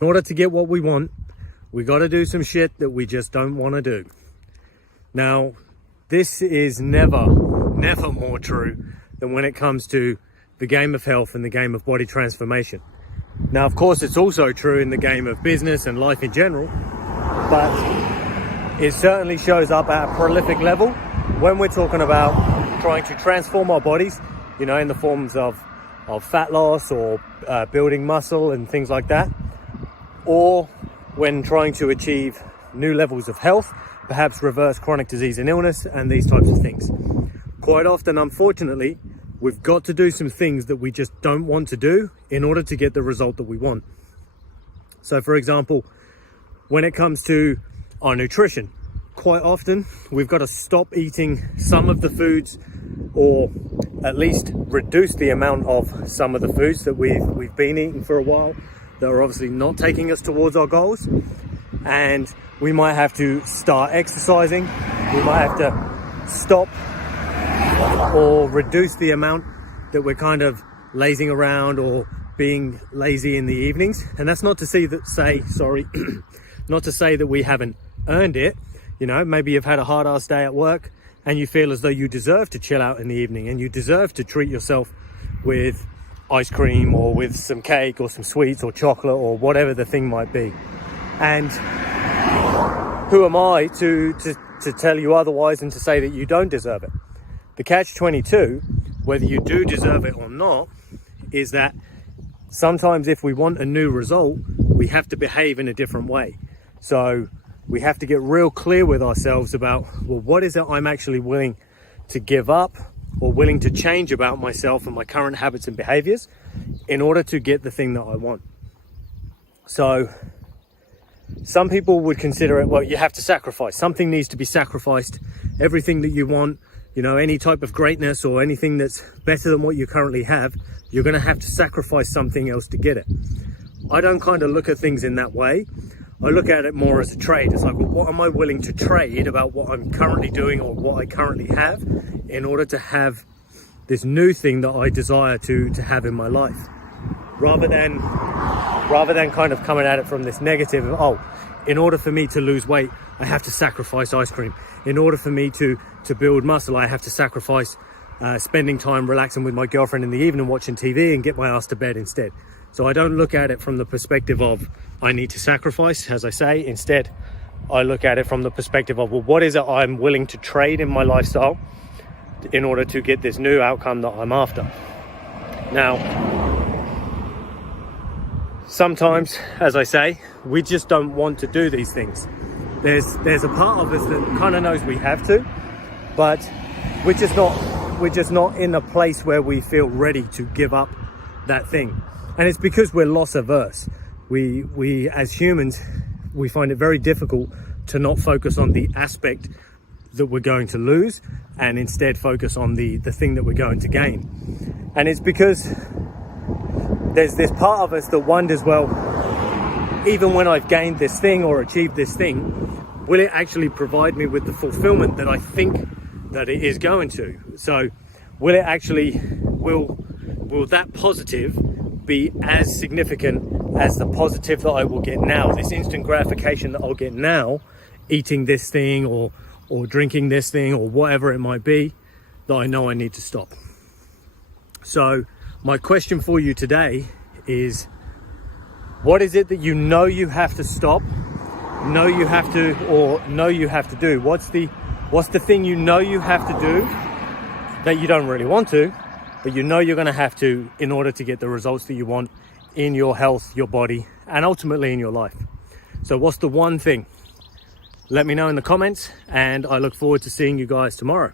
In order to get what we want, we got to do some shit that we just don't want to do. Now, this is never more true than when it comes to the game of health and the game of body transformation. Now, of course, it's also true in the game of business and life in general, but it certainly shows up at a prolific level when we're talking about trying to transform our bodies, you know, in the forms of fat loss or building muscle and things like that, or when trying to achieve new levels of health, perhaps reverse chronic disease and illness and these types of things. Quite often, unfortunately, we've got to do some things that we just don't want to do in order to get the result that we want. So for example, when it comes to our nutrition, quite often we've got to stop eating some of the foods, or at least reduce the amount of some of the foods that we've been eating for a while that are obviously not taking us towards our goals. And we might have to start exercising, we might have to stop or reduce the amount that we're kind of lazing around or being lazy in the evenings. And that's not to say not to say that we haven't earned it. You know, maybe you've had a hard ass day at work and you feel as though you deserve to chill out in the evening and you deserve to treat yourself with ice cream or with some cake or some sweets or chocolate or whatever the thing might be. And who am I to tell you otherwise and to say that you don't deserve it? The catch-22, whether you do deserve it or not, is that sometimes if we want a new result, we have to behave in a different way. So we have to get real clear with ourselves about, well, what is it I'm actually willing to give up or willing to change about myself and my current habits and behaviors in order to get the thing that I want. So some people would consider it, well, you have to sacrifice. Something needs to be sacrificed. Everything that you want, you know, any type of greatness or anything that's better than what you currently have, you're going to have to sacrifice something else to get it. I don't kind of look at things in that way. I look at it more as a trade. It's like, well, what am I willing to trade about what I'm currently doing or what I currently have in order to have this new thing that I desire to have in my life? Rather than kind of coming at it from this negative of, oh, in order for me to lose weight, I have to sacrifice ice cream. In order for me to build muscle, I have to sacrifice spending time relaxing with my girlfriend in the evening, watching TV, and get my ass to bed instead. So I don't look at it from the perspective of I need to sacrifice, as I say. Instead, I look at it from the perspective of, well, what is it I'm willing to trade in my lifestyle in order to get this new outcome that I'm after? Now, sometimes, as I say, we just don't want to do these things. There's a part of us that kind of knows we have to, but we're just not in a place where we feel ready to give up that thing. And it's because we're loss averse. We as humans, we find it very difficult to not focus on the aspect that we're going to lose and instead focus on the thing that we're going to gain. And it's because there's this part of us that wonders, well, even when I've gained this thing or achieved this thing, will it actually provide me with the fulfillment that I think that it is going to? So will it actually, will that positive be as significant as the positive that I will get now, this instant gratification that I'll get now, eating this thing or drinking this thing or whatever it might be that I know I need to stop? So my question for you today is, what is it that you know you have to stop, know you have to, or know you have to do? What's the thing you know you have to do that you don't really want to, but you know you're going to have to in order to get the results that you want in your health, your body, and ultimately in your life? So what's the one thing? Let me know in the comments, and I look forward to seeing you guys tomorrow.